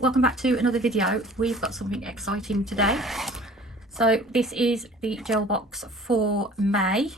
welcome back to another video. We've got something exciting today. So this is the gel box for May,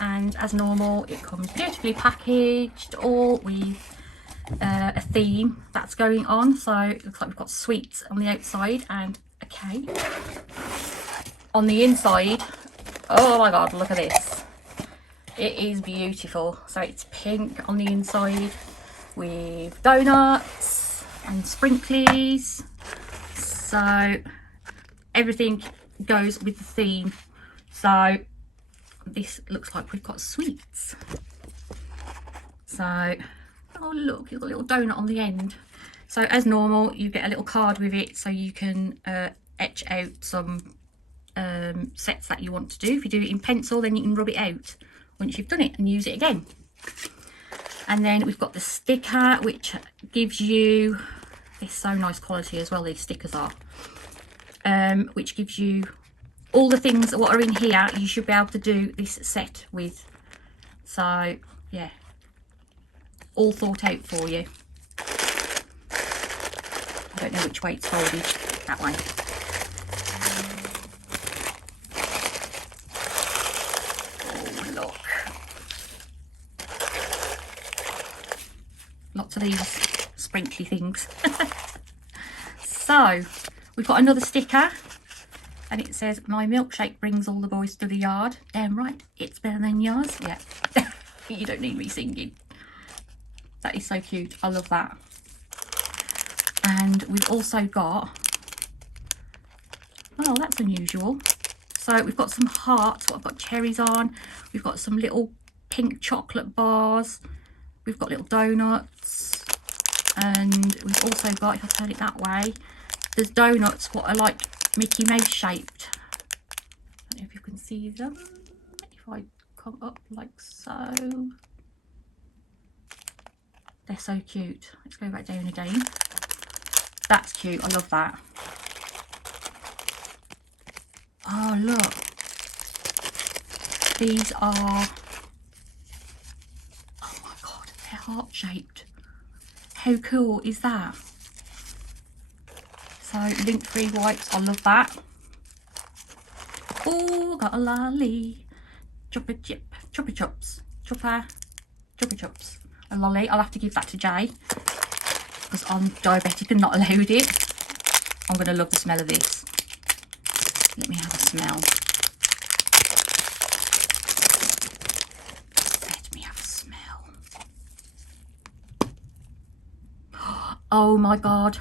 and as normal it comes beautifully packaged, all with a theme that's going on. So it looks like we've got sweets on the outside and a cake on the inside. Oh my god, look at this. It is beautiful. So it's pink on the inside with donuts and sprinklies. So everything goes with the theme. So this looks like we've got sweets. So, oh look, you've got a little donut on the end. So as normal, you get a little card with it so you can etch out some sets that you want to do. If you do it in pencil, then you can rub it out once you've done it and use it again. And then we've got the sticker, which gives you, it's so nice quality as well, these stickers are, which gives you all the things that are in here you should be able to do this set with. So yeah, all thought out for you. I don't know which way it's folded. That way. Oh look, lots of these sprinkly things. So we've got another sticker and it says, "My milkshake brings all the boys to the yard." Damn right, it's better than yours. Yeah. You don't need me singing. That is so cute. I love that. And we've also got, oh, that's unusual. So we've got some hearts, what I've got cherries on. We've got some little pink chocolate bars. We've got little donuts. And we've also got, if I turn it that way, there's donuts what are like Mickey Mouse shaped. I don't know if you can see them. If I come up like so. They're so cute. Let's go back down again. That's cute. I love that. Oh, look. These are, oh my god, they're heart shaped. How cool is that? So lint-free wipes, I love that. Oh, got a lolly. Chopper chip, chopper chops, chopper chops. A lolly. I'll have to give that to Jay because I'm diabetic and not allowed it. I'm going to love the smell of this. Let me have a smell. Let me have a smell. Oh my god.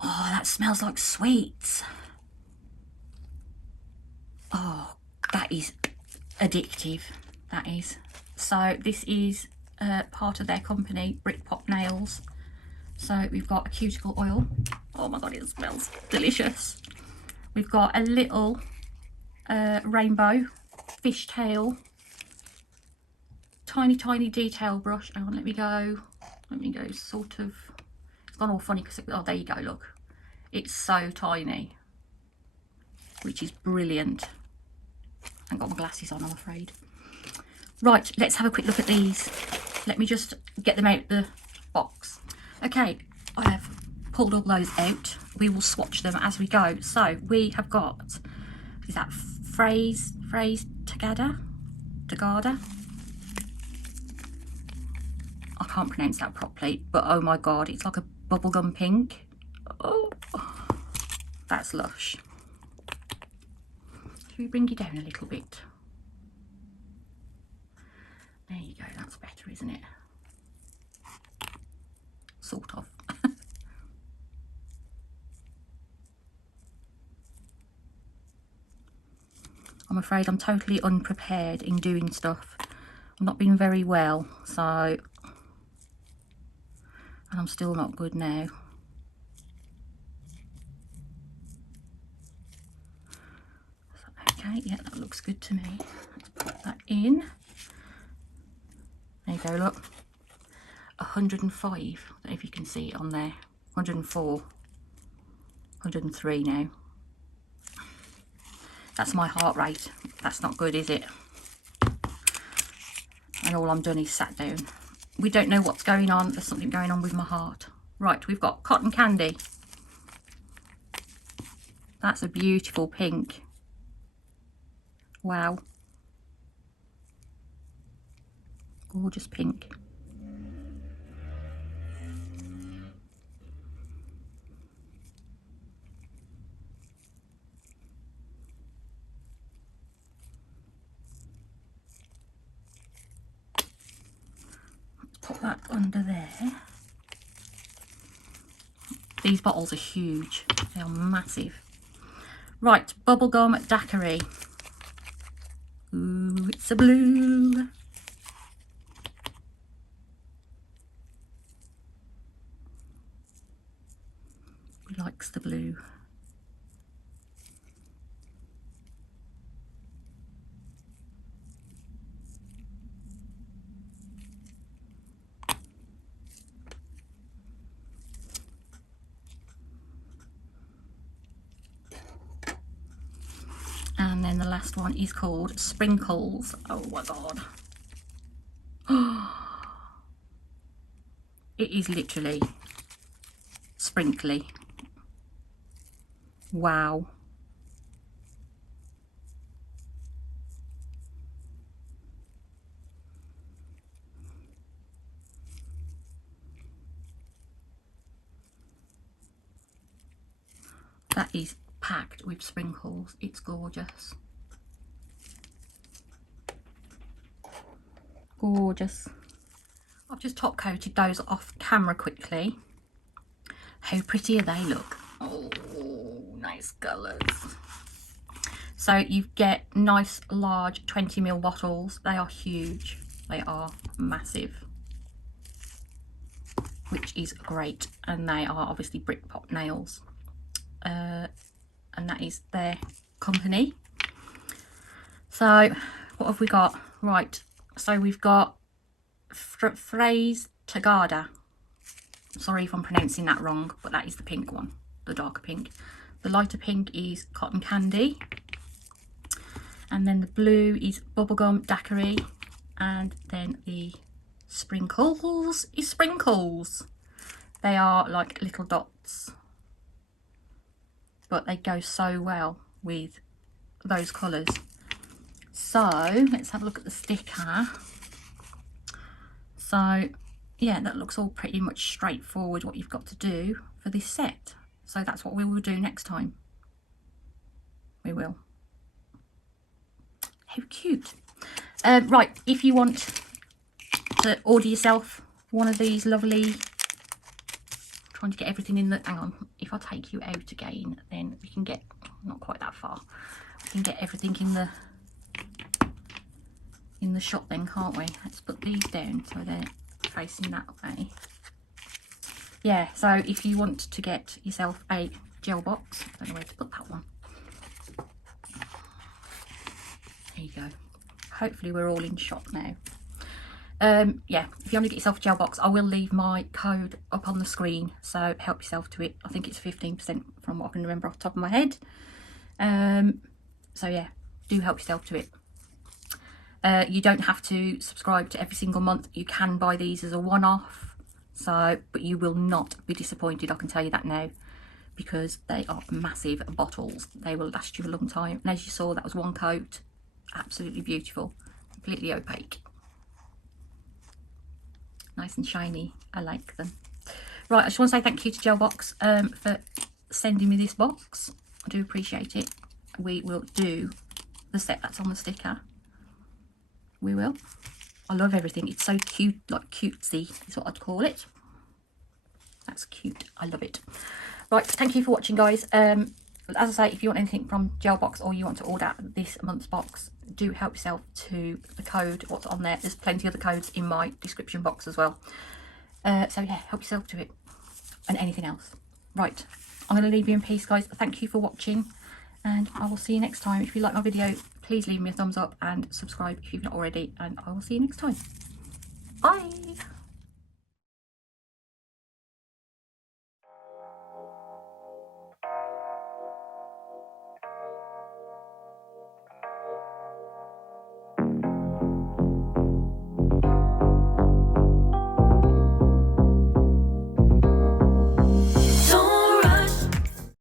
Oh, that smells like sweets. Oh, that is addictive. That is. So this is part of their company, Britpop Nails. So we've got a cuticle oil. Oh my god, it smells delicious. We've got a little rainbow fishtail, tiny detail brush. Oh, let me go sort of, it's gone all funny because oh, there you go, look, it's so tiny, which is brilliant. I haven't got my glasses on, I'm afraid. Right, let's have a quick look at these. Let me just get them out the box. Okay, I have pulled all those out. We will swatch them as we go. So we have got, is that phrase Tagada? I can't pronounce that properly, but oh my god, it's like a bubblegum pink. Oh, that's lush. Should we bring it down a little bit? There you go, that's better, isn't it? Sort of. I'm afraid I'm totally unprepared in doing stuff. I've not been very well, so, and I'm still not good now. Okay, yeah, that looks good to me. Let's put that in. There you go, look. 105. I don't know if you can see it on there. 104. 103 now. That's my heart rate. That's not good, is it? And all I'm doing is sat down. We don't know what's going on. There's something going on with my heart. Right, we've got Cotton Candy. That's a beautiful pink. Wow. Gorgeous pink. Put that under there. These bottles are huge. They are massive. Right, bubblegum daiquiri. Ooh, it's a blue. He likes the blue. And then the last one is called Sprinkles. Oh my god. It is literally sprinkly. Wow. That is packed with sprinkles. It's gorgeous. Gorgeous. I've just top coated those off camera quickly. How pretty they look. Oh, nice colours. So you get nice large 20ml bottles. They are huge. They are massive, which is great. And they are obviously brick pop nails. And that is their company. So what have we got? Right, so we've got Phrase Tagada. Sorry if I'm pronouncing that wrong, but that is the pink one, the darker pink. The lighter pink is Cotton Candy, and then the blue is Bubblegum Daiquiri, and then the Sprinkles is Sprinkles. They are like little dots, but they go so well with those colours. So let's have a look at the sticker. So yeah, that looks all pretty much straightforward what you've got to do for this set. So that's what we will do next time. We will. How cute. Right, if you want to order yourself one of these lovely, trying to get everything in the, hang on, if I take you out again, then we can get, not quite that far, we can get everything in the shop then, can't we? Let's put these down so they're facing that way. Yeah, so if you want to get yourself a gel box, I don't know where to put that one. There you go. Hopefully we're all in shop now. Yeah, if you want to get yourself a gel box, I will leave my code up on the screen, so help yourself to it. I think it's 15% from what I can remember off the top of my head. So yeah, do help yourself to it. You don't have to subscribe to every single month. You can buy these as a one-off, so but you will not be disappointed, I can tell you that now, because they are massive bottles. They will last you a long time, and as you saw, that was one coat. Absolutely beautiful, completely opaque, nice and shiny. I like them. Right, I just want to say thank you to GelBox for sending me this box. I do appreciate it. We will do the set that's on the sticker. We will. I love everything. It's so cute, like cutesy is what I'd call it. That's cute. I love it. Right, thank you for watching, guys. As I say, if you want anything from GelBox or you want to order this month's box, do help yourself to the code, what's on there. There's plenty of the codes in my description box as well. So yeah, help yourself to it and anything else. Right, I'm going to leave you in peace, guys. Thank you for watching, and I will see you next time. If you like my video, please leave me a thumbs up and subscribe if you've not already, and I will see you next time. Bye.